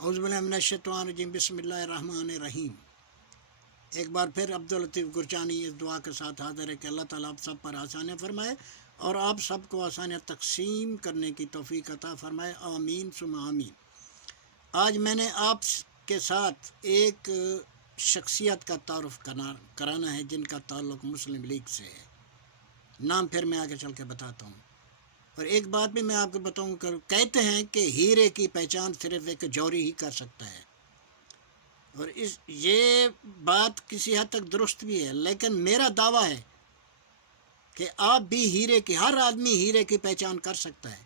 اعوذ باللہ من الشیطان الرجیم، بسم اللہ الرحمن الرحیم۔ ایک بار پھر عبداللطیف گرچانی اس دعا کے ساتھ حاضر ہے کہ اللہ تعالیٰ آپ سب پر آسانیاں فرمائے اور آپ سب کو آسانیاں تقسیم کرنے کی توفیق عطا فرمائے، آمین ثم آمین۔ آج میں نے آپ کے ساتھ ایک شخصیت کا تعارف کرانا ہے جن کا تعلق مسلم لیگ سے ہے۔ نام پھر میں آگے چل کے بتاتا ہوں، اور ایک بات بھی میں آپ کو بتاؤں کہ کہتے ہیں کہ ہیرے کی پہچان صرف ایک جوہری ہی کر سکتا ہے، اور یہ بات کسی حد تک درست بھی ہے، لیکن میرا دعویٰ ہے کہ آپ بھی ہیرے کی، ہر آدمی ہیرے کی پہچان کر سکتا ہے،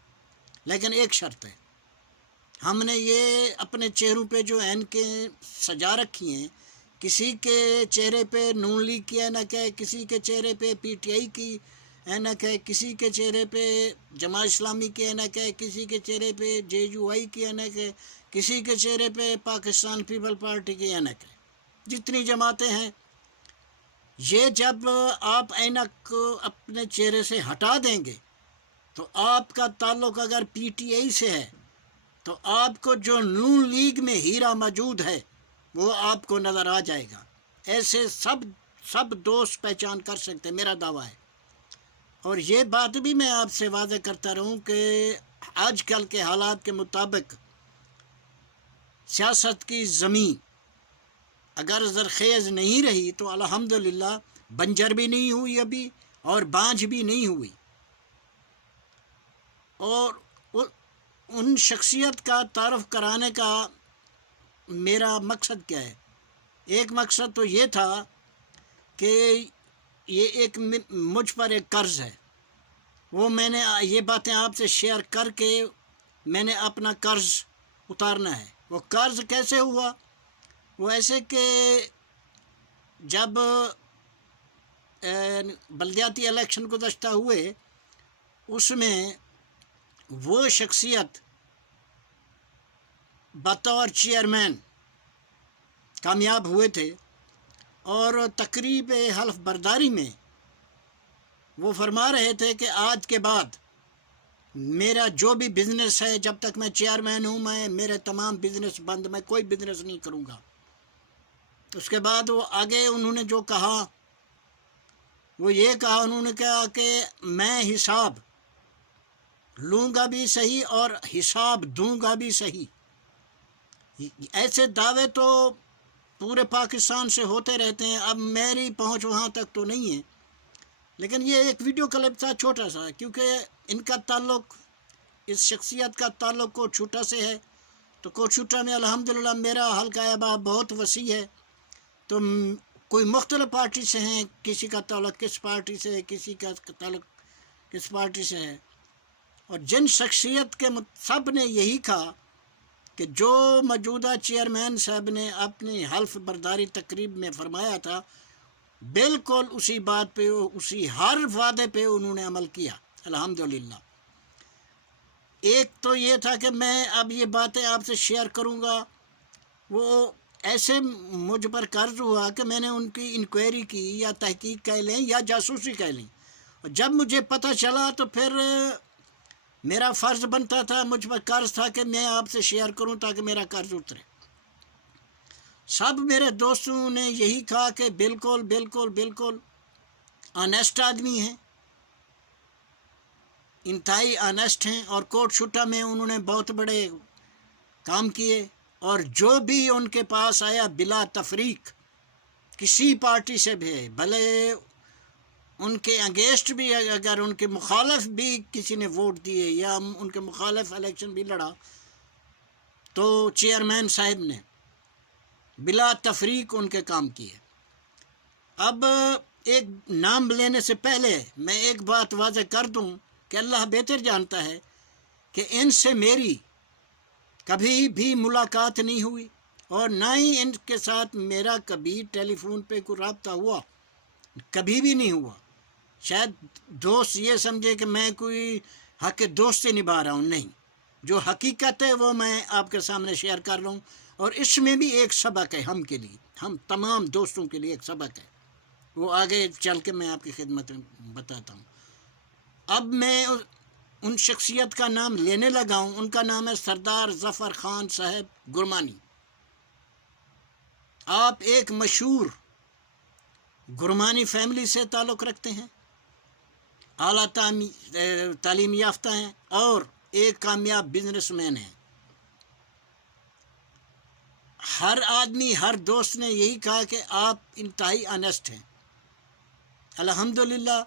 لیکن ایک شرط ہے۔ ہم نے یہ اپنے چہروں پہ جو این کے سجا رکھی ہیں، کسی کے چہرے پہ نون لیگ کی اینک ہے، کسی کے چہرے پہ پی ٹی آئی کی اینک ہے، کسی کے چہرے پہ جماعت اسلامی کی اینک ہے، کسی کے چہرے پہ جے یو آئی کی اینک ہے، کسی کے چہرے پہ پاکستان پیپل پارٹی کی اینک ہے۔ جتنی جماعتیں ہیں، یہ جب آپ اینک اپنے چہرے سے ہٹا دیں گے تو آپ کا تعلق اگر پی ٹی آئی سے ہے تو آپ کو جو نون لیگ میں ہیرا موجود ہے وہ آپ کو نظر آ جائے گا۔ ایسے سب دوست پہچان کر سکتے، میرا دعویٰ ہے۔ اور یہ بات بھی میں آپ سے واضح کرتا رہوں کہ آج کل کے حالات کے مطابق سیاست کی زمین اگر زرخیز نہیں رہی تو الحمدللہ بنجر بھی نہیں ہوئی ابھی، اور بانجھ بھی نہیں ہوئی۔ اور ان شخصیت کا تعارف کرانے کا میرا مقصد کیا ہے؟ ایک مقصد تو یہ تھا کہ یہ ایک مجھ پر ایک قرض ہے، وہ میں نے یہ باتیں آپ سے شیئر کر کے میں نے اپنا قرض اتارنا ہے۔ وہ قرض کیسے ہوا؟ وہ ایسے کہ جب بلدیاتی الیکشن گزشتہ ہوئے، اس میں وہ شخصیت بطور چیئرمین کامیاب ہوئے تھے، اور تقریب حلف برداری میں وہ فرما رہے تھے کہ آج کے بعد میرا جو بھی بزنس ہے، جب تک میں چیئرمین ہوں، میرے تمام بزنس بند، میں کوئی بزنس نہیں کروں گا۔ اس کے بعد وہ آگے انہوں نے جو کہا، وہ یہ کہا، انہوں نے کہا کہ میں حساب لوں گا بھی صحیح اور حساب دوں گا بھی صحیح۔ ایسے دعوے تو پورے پاکستان سے ہوتے رہتے ہیں، اب میری پہنچ وہاں تک تو نہیں ہے، لیکن یہ ایک ویڈیو کلپ تھا چھوٹا سا، کیونکہ ان کا تعلق، اس شخصیت کا تعلق کوچھوٹا سے ہے، تو کوچھوٹا میں الحمدللہ میرا حلقہ احباب بہت وسیع ہے، تو کوئی مختلف پارٹی سے ہیں، کسی کا تعلق کس پارٹی سے ہے، کسی کا تعلق کس پارٹی سے ہے، اور جن شخصیت کے سب نے یہی کہا کہ جو موجودہ چیئرمین صاحب نے اپنی حلف برداری تقریب میں فرمایا تھا، بالکل اسی بات پہ، اسی ہر وعدے پہ انہوں نے عمل کیا الحمدللہ۔ ایک تو یہ تھا کہ میں اب یہ باتیں آپ سے شیئر کروں گا، وہ ایسے مجھ پر قرض ہوا کہ میں نے ان کی انکوائری کی، یا تحقیق کہہ لیں یا جاسوسی کہہ لیں، اور جب مجھے پتہ چلا تو پھر میرا فرض بنتا تھا، مجھ پر قرض تھا کہ میں آپ سے شیئر کروں تاکہ میرا قرض اترے۔ سب میرے دوستوں نے یہی کہا کہ بالکل بالکل بالکل آنیسٹ آدمی ہیں، انتہائی آنیسٹ ہیں، اور کوٹ چھٹا میں انہوں نے بہت بڑے کام کیے، اور جو بھی ان کے پاس آیا بلا تفریق کسی پارٹی سے بھی، بھلے ان کے اگینسٹ بھی، اگر ان کے مخالف بھی کسی نے ووٹ دیے یا ان کے مخالف الیکشن بھی لڑا، تو چیئرمین صاحب نے بلا تفریق ان کے کام کیے۔ اب ایک نام لینے سے پہلے میں ایک بات واضح کر دوں کہ اللہ بہتر جانتا ہے کہ ان سے میری کبھی بھی ملاقات نہیں ہوئی، اور نہ ہی ان کے ساتھ میرا کبھی ٹیلی فون پہ کوئی رابطہ ہوا، کبھی بھی نہیں ہوا۔ شاید دوست یہ سمجھے کہ میں کوئی حق دوستی نبھا رہا ہوں، نہیں، جو حقیقت ہے وہ میں آپ کے سامنے شیئر کر رہا ہوں، اور اس میں بھی ایک سبق ہے ہم کے لیے، ہم تمام دوستوں کے لیے ایک سبق ہے، وہ آگے چل کے میں آپ کی خدمت میں بتاتا ہوں۔ اب میں ان شخصیت کا نام لینے لگا ہوں، ان کا نام ہے سردار ظفر خان صاحب گرمانی۔ آپ ایک مشہور گرمانی فیملی سے تعلق رکھتے ہیں، اعلیٰ تعلیم یافتہ ہیں اور ایک کامیاب بزنس مین ہیں۔ ہر آدمی، ہر دوست نے یہی کہا کہ آپ انتہائی آنیسٹ ہیں۔ الحمدللہ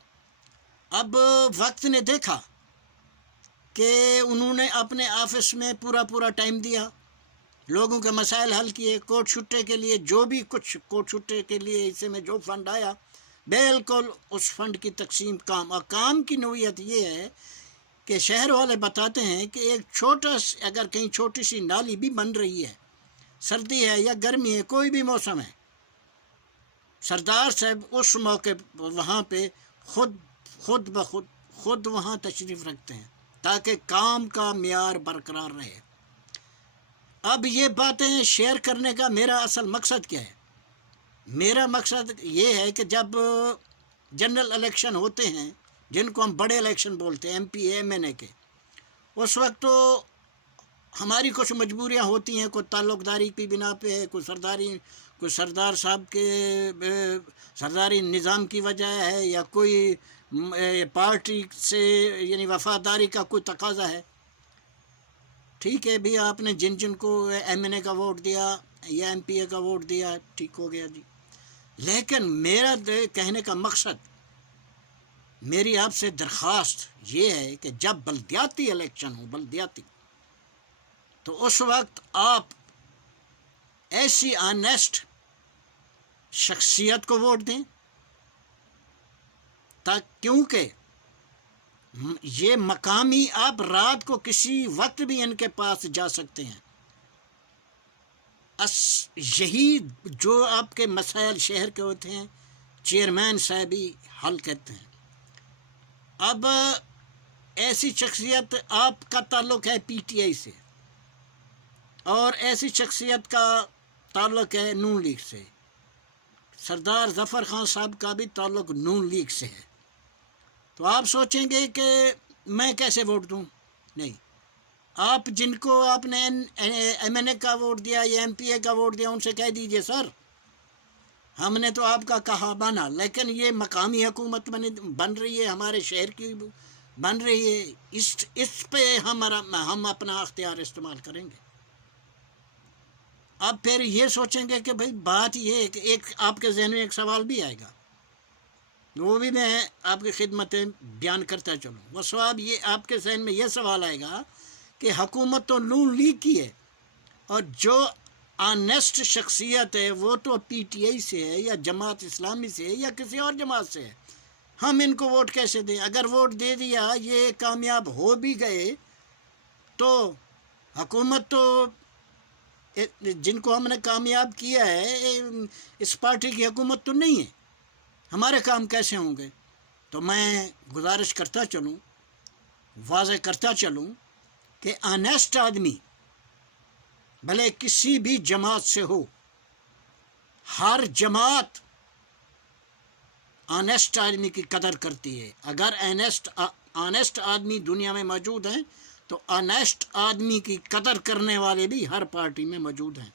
اب وقت نے دیکھا کہ انہوں نے اپنے آفس میں پورا ٹائم دیا، لوگوں کے مسائل حل کیے، کوٹ چھٹے کے لیے جو بھی کچھ کوٹ چھٹے کے لیے حصے میں جو فنڈ آیا بالکل اس فنڈ کی تقسیم اور کام کی نوعیت یہ ہے کہ شہر والے بتاتے ہیں کہ ایک اگر کہیں چھوٹی سی نالی بھی بن رہی ہے، سردی ہے یا گرمی ہے، کوئی بھی موسم ہے، سردار صاحب اس موقع وہاں پہ خود وہاں تشریف رکھتے ہیں تاکہ کام کا معیار برقرار رہے۔ اب یہ باتیں شیئر کرنے کا میرا اصل مقصد کیا ہے؟ میرا مقصد یہ ہے کہ جب جنرل الیکشن ہوتے ہیں، جن کو ہم بڑے الیکشن بولتے ہیں، ایم پی ایم این اے کے، اس وقت تو ہماری کچھ مجبوریاں ہوتی ہیں، کوئی تعلق داری کی بنا پہ ہے، کوئی سردار صاحب کے سرداری نظام کی وجہ ہے، یا کوئی پارٹی سے یعنی وفاداری کا کوئی تقاضا ہے۔ ٹھیک ہے بھی، آپ نے جن کو ایم این اے کا ووٹ دیا یا ایم پی اے کا ووٹ دیا، ٹھیک ہو گیا جی۔ لیکن میرا کہنے کا مقصد، میری آپ سے درخواست یہ ہے کہ جب بلدیاتی الیکشن ہو، بلدیاتی، تو اس وقت آپ ایسی آنیسٹ شخصیت کو ووٹ دیں، کیونکہ یہ مقامی، آپ رات کو کسی وقت بھی ان کے پاس جا سکتے ہیں۔ یہی جو آپ کے مسائل شہر کے ہوتے ہیں چیئرمین صاحب ہی حل کرتے ہیں۔ اب ایسی شخصیت، آپ کا تعلق ہے پی ٹی آئی سے، اور ایسی شخصیت کا تعلق ہے نون لیگ سے، سردار ظفر خان صاحب کا بھی تعلق نون لیگ سے ہے، تو آپ سوچیں گے کہ میں کیسے ووٹ دوں؟ نہیں، آپ جن کو آپ نے ایم این اے کا ووٹ دیا یا ایم پی اے کا ووٹ دیا، ان سے کہہ دیجئے سر ہم نے تو آپ کا کہا بنا، لیکن یہ مقامی حکومت بن رہی ہے، ہمارے شہر کی بن رہی ہے، اس پہ ہم اپنا اختیار استعمال کریں گے۔ اب پھر یہ سوچیں گے کہ بھئی بات یہ ہے کہ ایک آپ کے ذہن میں ایک سوال بھی آئے گا، وہ بھی میں آپ کی خدمت بیان کرتا چلوں۔ وہ سوال یہ آپ کے ذہن میں یہ سوال آئے گا کہ حکومت تو نون لیگ کی ہے، اور جو آنیسٹ شخصیت ہے وہ تو پی ٹی آئی سے ہے یا جماعت اسلامی سے ہے یا کسی اور جماعت سے ہے، ہم ان کو ووٹ کیسے دیں؟ اگر ووٹ دے دیا، یہ کامیاب ہو بھی گئے، تو حکومت تو جن کو ہم نے کامیاب کیا ہے، اس پارٹی کی حکومت تو نہیں ہے، ہمارے کام کیسے ہوں گے؟ تو میں گزارش کرتا چلوں، واضح کرتا چلوں کہ آنیسٹ آدمی بھلے کسی بھی جماعت سے ہو، ہر جماعت آنیسٹ آدمی کی قدر کرتی ہے۔ اگر آنیسٹ آدمی دنیا میں موجود ہیں تو آنیسٹ آدمی کی قدر کرنے والے بھی ہر پارٹی میں موجود ہیں۔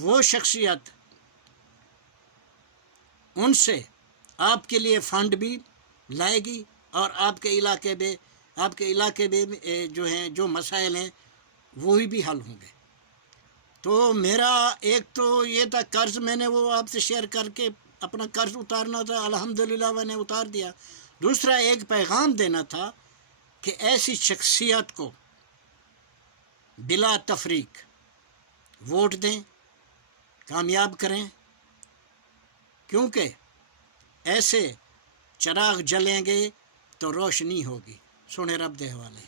وہ شخصیت ان سے آپ کے لیے فنڈ بھی لائے گی، اور آپ کے علاقے میں جو ہیں، جو مسائل ہیں، وہی بھی حل ہوں گے۔ تو میرا ایک تو یہ تھا، قرض میں نے وہ آپ سے شیئر کر کے اپنا قرض اتارنا تھا، الحمدللہ میں نے اتار دیا۔ دوسرا ایک پیغام دینا تھا کہ ایسی شخصیت کو بلا تفریق ووٹ دیں، کامیاب کریں، کیونکہ ایسے چراغ جلیں گے تو روشنی ہوگی۔ سنے رب دے حوالے۔